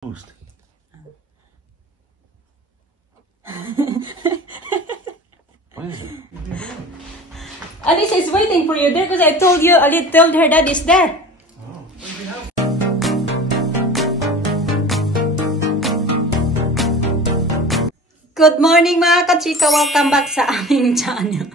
Most. What is it? Alice is waiting for you there because I told you, Alice told her dad is there. Oh. Good morning mga kachika, welcome back sa aming channel.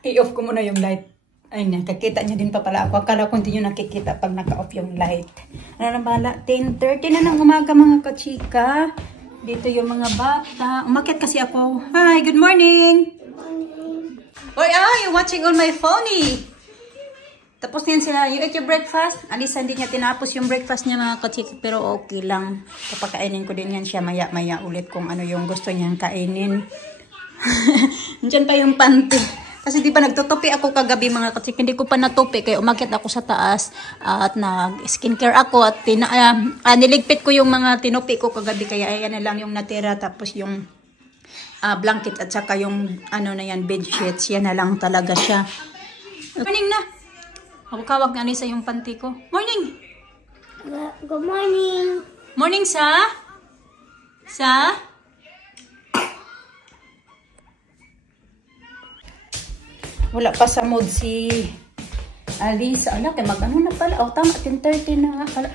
I-off ko muna yung light. Ayun yan, kakita niya din pa pala ako. Akala ko hindi nyo nakikita pag naka-off yung light. Ano na bala? 10:30 na ng umaga mga kachika. Dito yung mga bata. Umakyat kasi ako. Hi, good morning! Why are you watching on my phone? Tapos yan sila. You ate your breakfast? Alisa hindi niya tinapos yung breakfast niya mga kachika. Pero okay lang. Kapakainin ko din yan siya maya-maya ulit kung ano yung gusto niyang kainin. Diyan pa yung panty. Kasi di ba nagtutupi ako kagabi mga kachika. Hindi ko pa natupi. Kaya umakyat ako sa taas. At nag-skincare ako. At niligpit ko yung mga tinupi ko kagabi. Kaya ayan na lang yung natira. Tapos yung blanket at saka yung ano na yan, bed sheets. Yan na lang talaga siya. Morning na. Kawag nga sa yung panty ko. Morning! Good morning! Morning, Sa? Sa? Wala pa sa mood si Alice. Ala, kaya mag-ano na pala. O, tama, 10:30 na nga pala.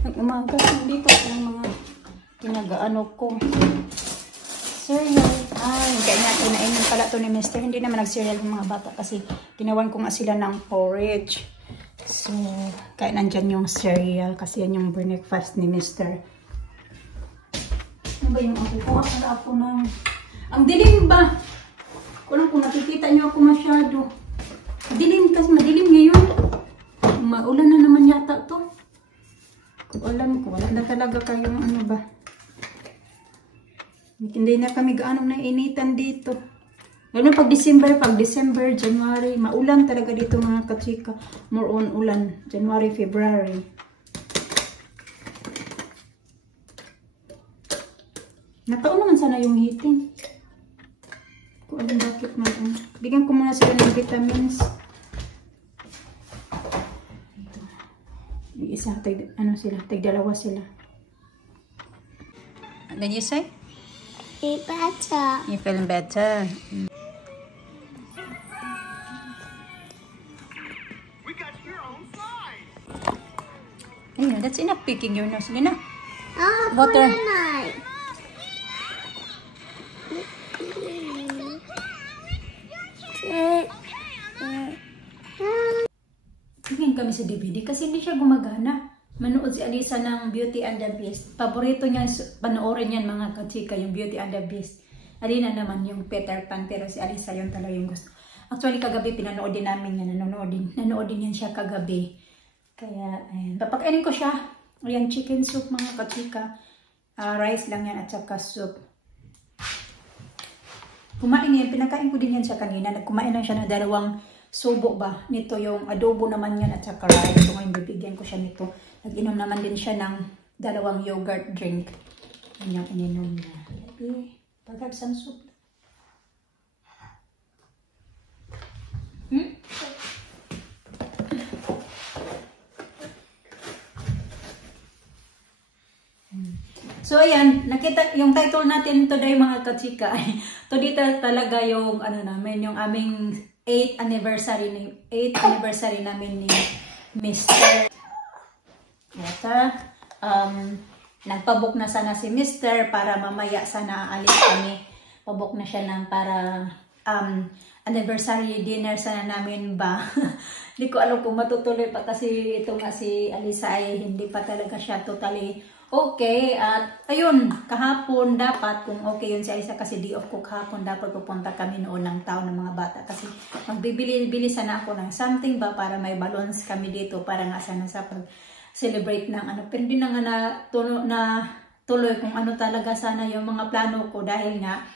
Nag-umaga dito yung mga kinagaano ko. Cereal. Ay, kaya nga kinainin pala to ni Mr. Hindi naman nag-cereal yung mga bata kasi ginawan ko nga sila ng porridge. So, kaya nandyan yung cereal kasi yan yung breakfast ni Mr. Ano ba yung ako? Kuha pala ako ng... Ang dilim ba? Kung nakikita nyo ako masyado. Dilim kasi madilim ngayon. Maulan na naman yata to. Ulan ko. Wala na talaga kayong ano ba. Hindi na kami gaano nainitan dito. Lalo pag December, January, maulan talaga dito mga kachika. More on ulan. January, February. Nataon naman sana yung heating. Kung alam bakit man. Bigyan ko muna sila ng vitamins. Ito. Yung isa, dalawa sila. What did you say? Feel better. You feeling better? We got your own slide. Ayun, that's enough picking your nose. Sige na. Water. Tingin kami sa DVD kasi hindi siya gumagana. Manood si Alisa ng Beauty and the Beast. Paborito niya panoorin yan mga kachika, yung Beauty and the Beast. Alina naman yung Peter Pan, pero si Alisa yun talaga yung gusto. Actually kagabi pinanood din namin yan, nanood din yan siya kagabi. Kaya ayun, papakainin ko siya. Ayan, chicken soup mga kachika. Rice lang yan at saka soup. Kumain yan, pinakain ko din yan siya kanina. Nagkumain lang siya ng 2 subo ba? Nito yung adobo naman yan at saka rice. So ngayon bibigyan ko siya nito. Nag-inom naman din siya ng 2 yogurt drink. Yan yung ininom niya. Pag-have some soup. So ayan, nakita yung title natin today mga kachika. To dito talaga yung ano namin, yung aming 8th anniversary namin ni Mr. Yata, nagpabook na sana si Mr. para mamaya sana aalis kami. Pabook na siya ng para anniversary dinner sana namin ba. Hindi ko alam kung matutuloy pa kasi ito nga si Alisa ay hindi pa talaga siya totally okay. At ayun, kahapon dapat, kung okay yun si Alisa kasi day off ko kahapon, dapat pupunta kami noon ng town ng mga bata kasi magbibili sana ako ng something ba para may balloons kami dito para nga sana sa pag-celebrate ng ano. Pero hindi na nga tuloy kung ano talaga sana yung mga plano ko dahil nga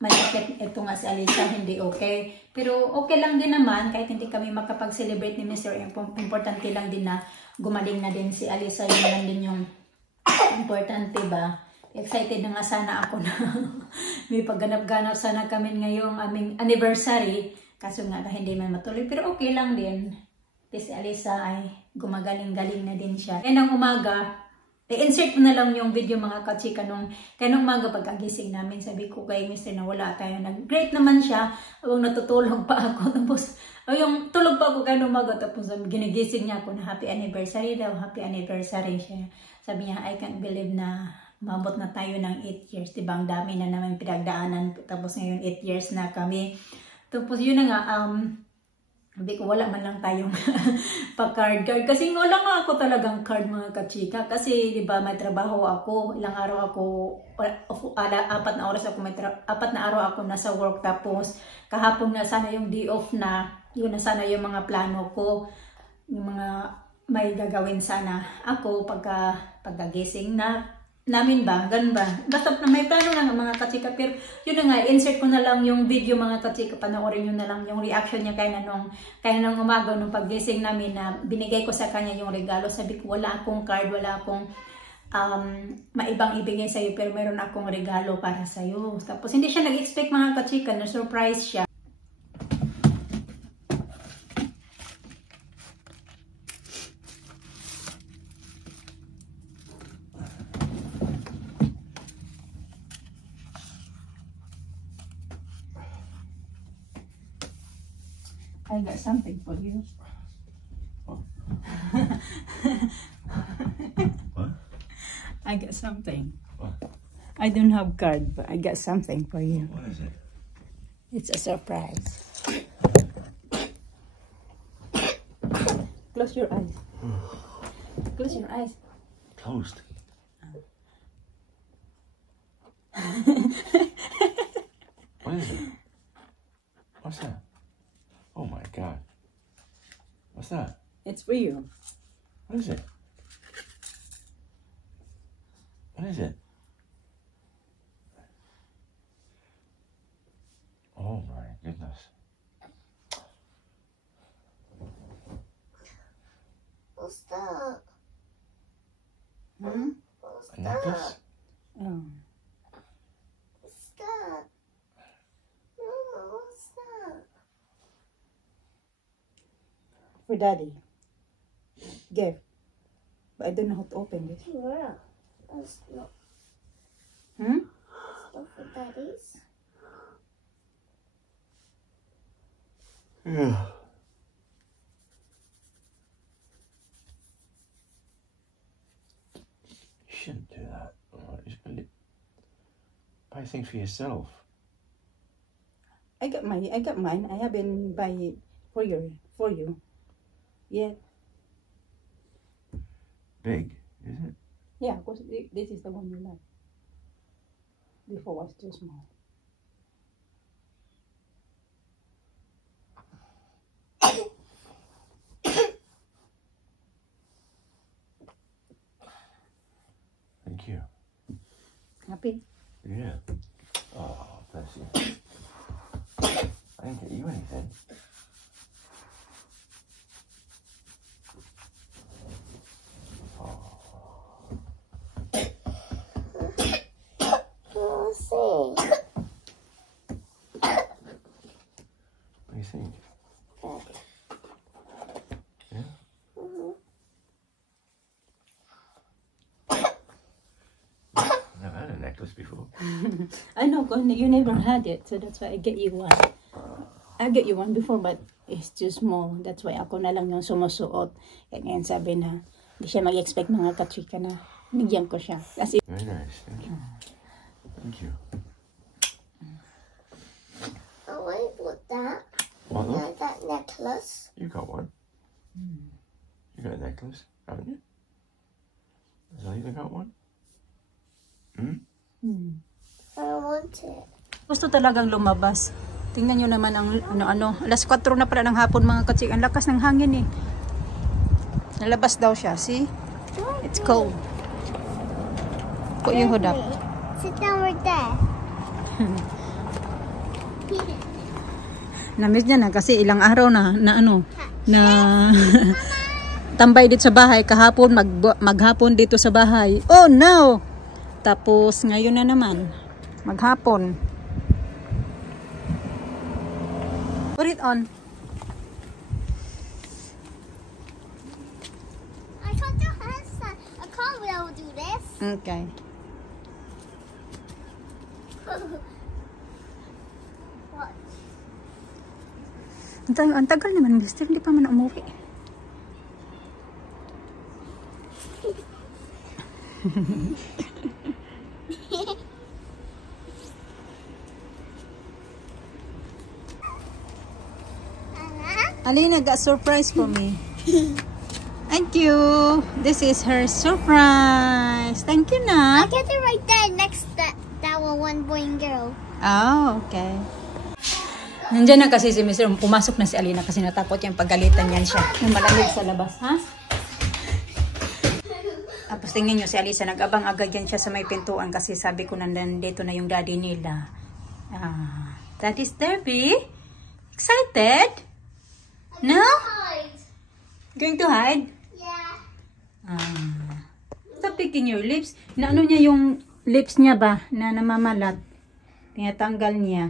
may sakit ito nga si Alisa, hindi okay. Pero okay lang din naman kahit hindi kami makapag-celebrate ni Mr. Importante lang din na gumaling na din si Alisa, yun lang din yung importante ba. Excited na nga sana ako na may pagganap-ganap sana kami ngayong aming anniversary. Kaso nga hindi man matuloy. Pero okay lang din. Si Alisa ay gumagaling-galing na din siya. Ngayon ang umaga, I-insert ko na lang yung video mga kachika kanong maga pagkagising namin. Sabi ko kay Mr. na wala tayo. Great naman siya. Habang natutulog pa ako. Tapos, yung tulog pa ako kanong maga. Tapos ginigising niya ako na happy anniversary daw. Happy anniversary siya. Sabi niya, I can't believe na mabot na tayo ng 8 years. Diba, ang dami na naman pinagdaanan. Tapos ngayon 8 years na kami. Tapos yun na nga, sabi ko, wala man lang tayong pa-card. Kasi wala nga ako talagang card mga kachika. Kasi, di ba, may trabaho ako. Ilang araw ako, 4 na oras ako, 4 na araw ako nasa work. Tapos, kahapon na sana yung day off na, yun na sana yung mga plano ko. Yung mga may gagawin sana ako pagkagising na namin ba, ganun ba? Basta na may plano lang mga kachika, pero yun na nga, insert ko na lang yung video mga kachika, panoorin nyo na lang yung reaction niya kaya nung umaga, nung paggising namin na binigay ko sa kanya yung regalo. Sabi ko, wala akong card, wala akong maibang ibigay sa'yo, pero meron akong regalo para sa'yo. Tapos hindi siya nag-expect mga kachika, na-surprise siya. I got something for you. What? What? I got something. What? I don't have card, but I got something for you. What is it? It's a surprise. Close your eyes. Close your eyes. Closed. What is it? What's that? Oh my God. What's that? It's for you. What is it? What is it? Oh my goodness. What's that? Hmm? What's A necklace? Oh. What's that? Mama, what's that? For Daddy. Give. But I don't know how to open this. Where? That's not Hmm? stuff for daddies. Yeah. You shouldn't do that. You should buy things for yourself. I got mine. I haven't buy it for you. Yeah. Big, is it? Yeah, because this is the one you like. Before was too small. Thank you. Happy? Yeah. Oh, bless you. I didn't get you anything. We'll see. What do you think? Yeah? Never had a necklace before. I know, because you never had it, so that's why I get you one. I get you one before, but it's too small. That's why ako na lang yung sumusuot. Kaya ngayon sabi na, hindi siya mag-expect mga kachika na bigyan ko siya. Kasi, Very nice. Thank you. Thank you. Oh, wait, look that. What? Look? Like that necklace. You got one. You got a necklace, haven't you? Has Alina got one? I want it. gusto talagang lumabas. Tingnan nyo naman ang ano, alas 4 na pala ng hapon mga kachika. Ang lakas ng hangin eh. Nalabas daw siya, see? It's cold. Put your hood up. Sit down right there. Namiss niya na kasi ilang araw na tambay dito sa bahay kahapon, maghapon dito sa bahay. Oh no. Tapos ngayon na naman maghapon. Put it on. I can't do handstand. I can't be able to do this. Okay. Ang tagal naman, mister. Hindi pa man umuwi. Alina got surprise for me. Thank you. This is her surprise. Thank you, I na. get it right there next to that one boy and girl. Oh, okay. Nandiyan na kasi si Mr. Pumasok na si Alina kasi natakot yung paggalitan yan siya. Yung malamig sa labas, ha? Tapos tingnan nyo si Alisa, nag-abang agad yan siya sa may pintuan kasi sabi ko nandito na yung daddy nila. Daddy's there, B? Excited? No? Hide. Going to hide? Yeah. Stop picking your lips. Naano niya yung lips niya ba na namamalat? Tinatanggal niya.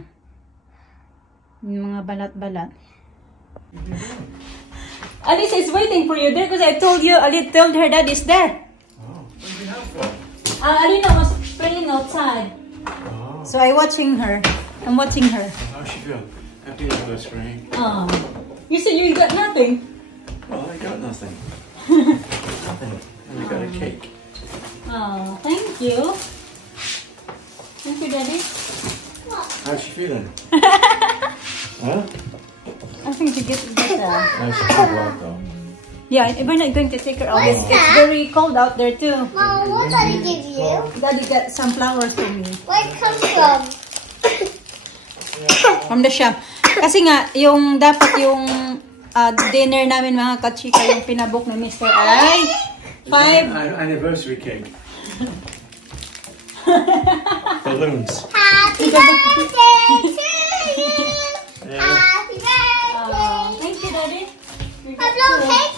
Yung mga balat-balat. Alice is waiting for you there because I told you, Alice told her dad is there. Oh, what did you have for? Alina was playing outside. Oh. So I'm watching her. I'm watching her. How she feel? Happy anniversary. Oh. You said you got nothing. Well, I got nothing. Nothing. And I got a cake. Oh, thank you. Thank you, Daddy. How's she feeling? Huh? I think she gets better. How's she feel like though? Yeah, we're not going to take her out. What's It's that? very cold out there too. Mom, what did I give you? Daddy got some flowers for me Where it come from? from the shop. Kasi nga, yung dapat yung dinner namin mga kachika, yung pinabook ni Mr. ay 5. Anniversary cake. Balloons. Happy birthday to you. Yeah. Happy birthday. Thank you, Daddy. A blow cake.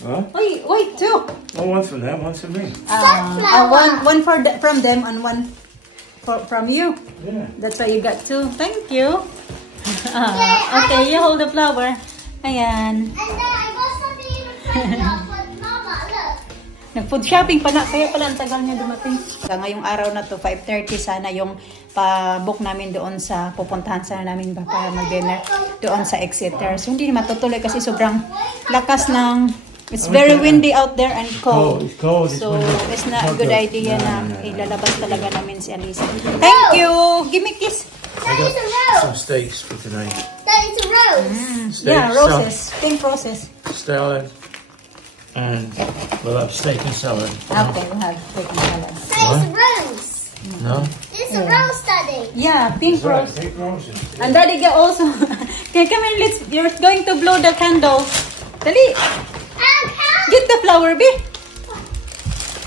Huh? Wait, two. Well, one's from them, one's from me. Sunflower. One from them and one from you. Yeah. That's why you got two. Thank you. Okay, you hold the flower. Ayan. And then I got something in the fridge now for Mama. Look. Nag-food shopping pala. Kaya pala ang tagal niya dumating. Ngayong araw na to, 5:30 sana yung pa-book namin doon sa pupuntahan sana namin ba para mag-dinner doon sa Exeter. So hindi matutuloy kasi sobrang lakas ng... It's very windy out there and cold. It's cold. So, it's not a good idea na ilalabas talaga namin si Alisa. Thank you! Give me a kiss! That is a rose. Some steaks for tonight. That is a rose. Steak, Yeah, roses. Pink roses. salad, and we'll have steak and salad. Okay, we'll have steak and salad. That is a rose. No? This is a rose, Daddy. Yeah, pink Right, rose. pink roses. And Daddy got also... Okay, come in, you're going to blow the candle. Dali! Get the flower, B.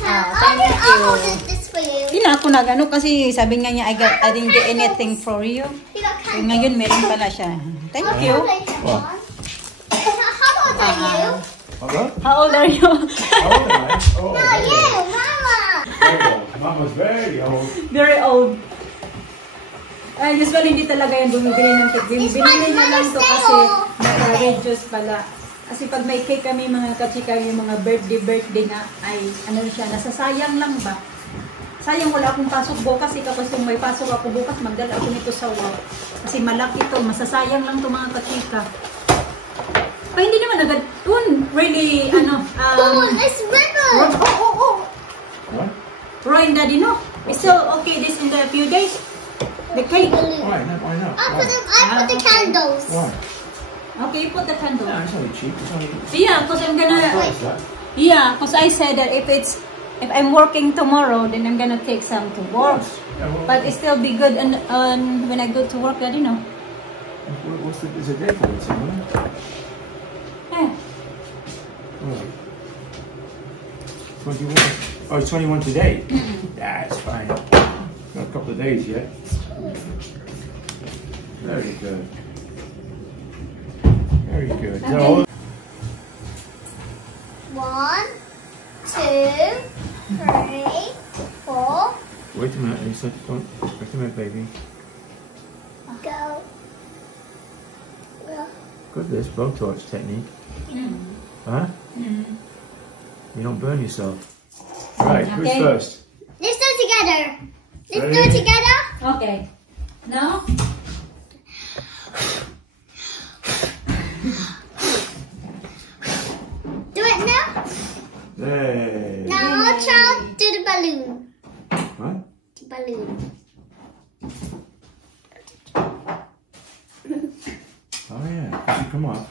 Thank you. I'll hold this for you. Hindi na ako nagano kasi sabi nga niya, I didn't get anything for you. You got So, candy. ngayon, meron pala siya. Thank you. What? How old are you? What? How old are you? How old am I? Oh, No, you, Mama. Mama's very old. Very old. Ay, usually hindi talaga yung bumibili ng cake. Binili niya lang to kasi naka-reduce pala. Kasi pag may cake kami mga kachika, yung mga birthday na ay ano siya, nasasayang lang ba? Sayang wala akong pasok bukas kapag kung may pasok ako bukas, magdala ako nito sa work. Kasi malaki to, masasayang lang to mga kachika. Pa hindi naman agad, really, Oh, it's ribbon. What? Roy and Daddy, no? It's still okay this in the few days? The cake? Why? No, why not? I put Why? the candles. Why? Okay, put the candle. No, it's only cheap. It's only... Yeah, because I'm gonna... What's that? Yeah, because I said that if I'm working tomorrow, then I'm gonna take some to work. Yeah, well, But it still be good on when I go to work, Daddy, no? what's the... There's a day for it, isn't there? Yeah. Oh. 21. Oh, it's 21 today? That's fine. Got a couple of days yet. Very good. Very good. Okay. So, 1, 2, 3, 4. wait a minute, Lisa. Don't... Wait a minute, baby. Go. Go. Good, this blowtorch technique. Huh? You don't burn yourself. Right, who's Okay. first? Let's do it together. Okay. Now? Do it now. Yay! Now, child, do the balloon. What? The balloon. Oh yeah, it should come off.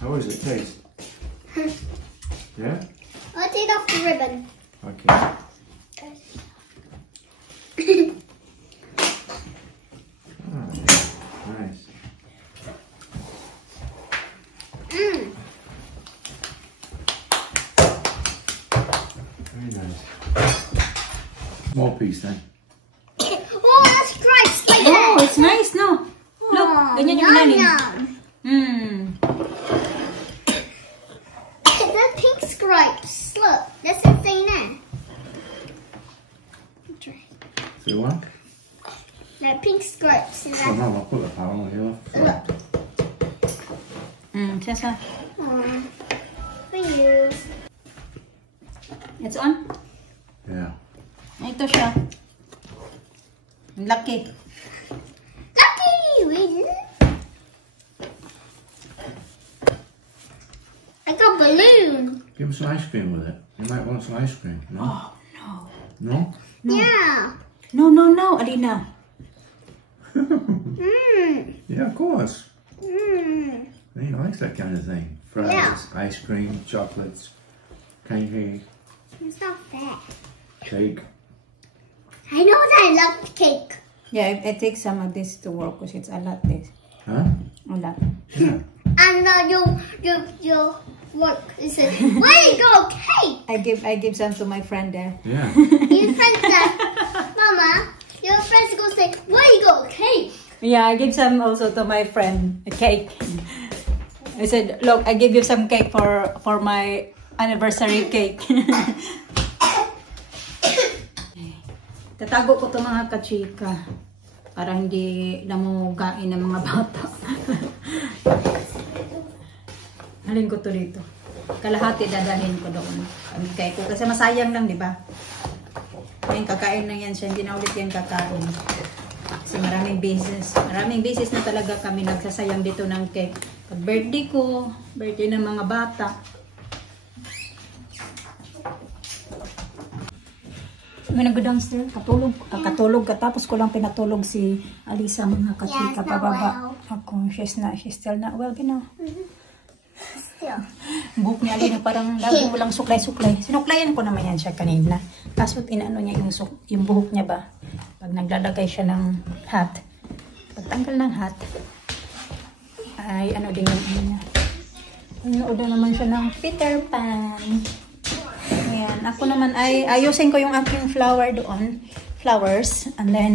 How does it taste? Yeah? I'll take off the ribbon. Okay. Ah, nice. Very nice. Small piece then. Oh, that's stripes like Oh, that. it's nice, no? Look, ganyan yung lalim. The pink stripes. Look, that's the thing there. See what? The pink stripes in Oh there. no, I'll put the power on here. Sasa. For you. It's on? Yeah. Ito siya. Ang laki. Lucky you. I got a balloon. Give him some ice cream with it. You might want some ice cream. No? Oh, no. No? Yeah. No, no, no, Alina. Yeah, of course. He likes that kind of thing. Fries, Yeah. ice cream, chocolates, candy, It's not fair. cake. I know that I love cake. Yeah, I take some of this to work because it's a lot this. Huh? A lot. Yeah. And your work is it? Where you go, cake? I give some to my friend there. Yeah. Your friends say, Mama, your friends go say, where you go, cake? Yeah, I give some also to my friend, a cake. I said, look, I give you some cake for my anniversary cake. Tatago ko to mga kachika para hindi namugain ng mga bata. Halin ko to dito. Kalahati dadalhin ko doon. Amigay ko kasi masayang lang, di ba? Ngayon kakain lang yan siya, hindi na ulit yan kakain. Kasi maraming beses. Maraming beses na talaga kami nagsasayang dito ng cake. Pag birthday ko, birthday ng mga bata. May nag-downstairs, katulog ka. Tapos ko lang pinatulog si Alisa mga kachika Yeah, pababa. not Ako, she's still not well, you know. Still. Buhok ni Alina parang lagi mo lang suklay-suklay. Sinuklayan ko naman yan siya kanina. Kaso inaano niya yung buhok niya ba? Pag naglalagay siya ng hat. Pagtanggal ng hat, ay ano din yung ano niya. Nanood naman siya ng Peter Pan. Ayan. Ako naman ay ayusin ko yung aking flower doon. Flowers. And then,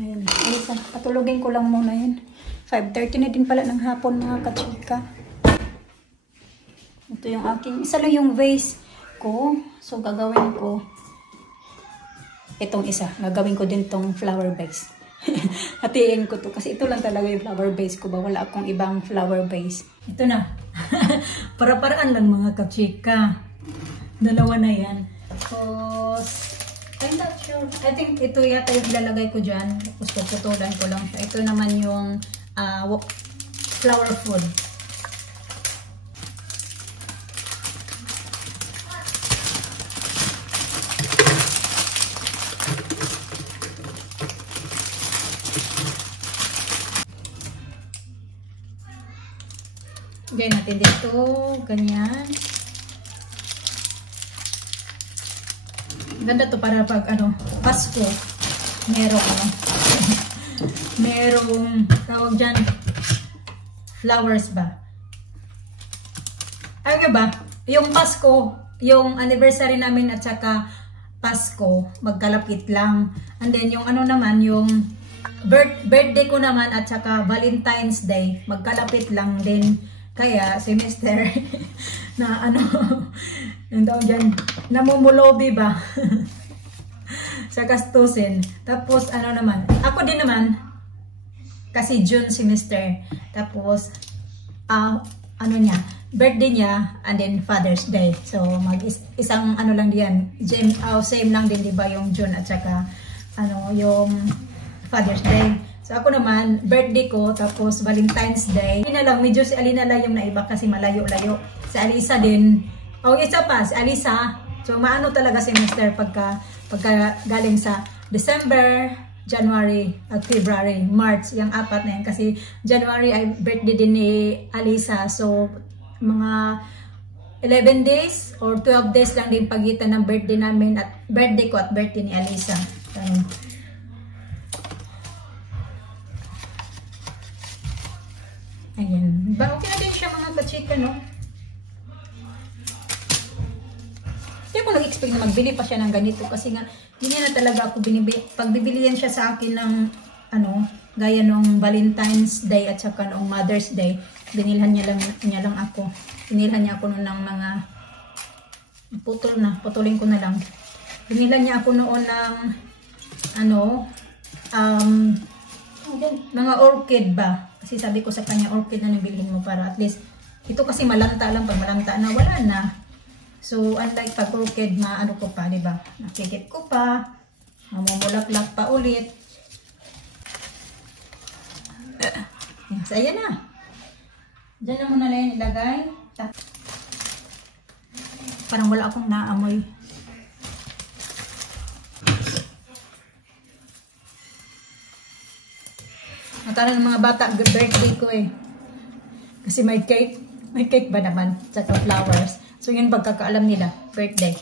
ayan. Alisa, patulogin ko lang muna yun. 5:30 na din pala ng hapon mga kachika. Ito yung aking, isa lang yung vase ko. So, gagawin ko itong isa. Gagawin ko din tong flower vase. Hatiin ko to. Kasi ito lang talaga yung flower vase ko ba? Wala akong ibang flower vase. Ito na. Para-paraan lang mga kachika. Dalawa na yan. Tapos, I'm not sure. I think ito yata yung ilalagay ko dyan. Tapos puputulan ko lang siya. Ito naman yung flower food. Gawin natin dito. Ganyan. Ganda to para pag Pasko. Merong tawag dyan flowers ba? Ano ba? Yung Pasko, yung anniversary namin at saka Pasko, magkalapit lang. And then yung naman, yung birthday ko naman at saka Valentine's Day, magkalapit lang din. Kaya si Mr. na yung tawag dyan, namumulobi ba? Sa gastusin. Tapos naman, ako din naman, kasi June si Mr. Tapos, ano niya, birthday niya, and then Father's Day. So, isang ano lang diyan, same lang din, di ba, yung June at saka, ano, yung Father's Day. So, ako naman, birthday ko, tapos Valentine's Day. Alina lang, medyo si Alina lang yung naiba kasi malayo-layo. Si Alisa din, isa pa, si Alisa. So, maano talaga si Mr. pagka galing sa December, January at February, March, yung 4 na yan. Kasi January ay birthday din ni Alisa. So, mga 11 days or 12 days lang din pagitan ng birthday namin at birthday ko at birthday ni Alisa. Ayan. Ba, okay na din siya mga kachika, no? Hindi ako nag-expect na magbili pa siya ng ganito kasi nga hindi na talaga ako binibili. Pag bibilihan siya sa akin ng ano, gaya nung Valentine's Day at saka nung Mother's Day, binilhan niya lang ako. Binilhan niya ako noon ng mga putulin ko na lang. Binilhan niya ako noon ng ano, mga orchid ba? Kasi sabi ko sa kanya, orchid na nabilhin mo para at least, ito kasi malanta lang, pag malanta na, wala na. So, unlike pag orchid, maano ko pa, di ba? Nakikip ko pa, mamumulaklak pa ulit. So, ayan na. Diyan na muna lang yan ilagay. Parang wala akong naamoy. Nakala ng mga bata, birthday ko eh. Kasi may cake. May cake ba naman? Tsaka flowers. So yun pagkakaalam nila, birthday.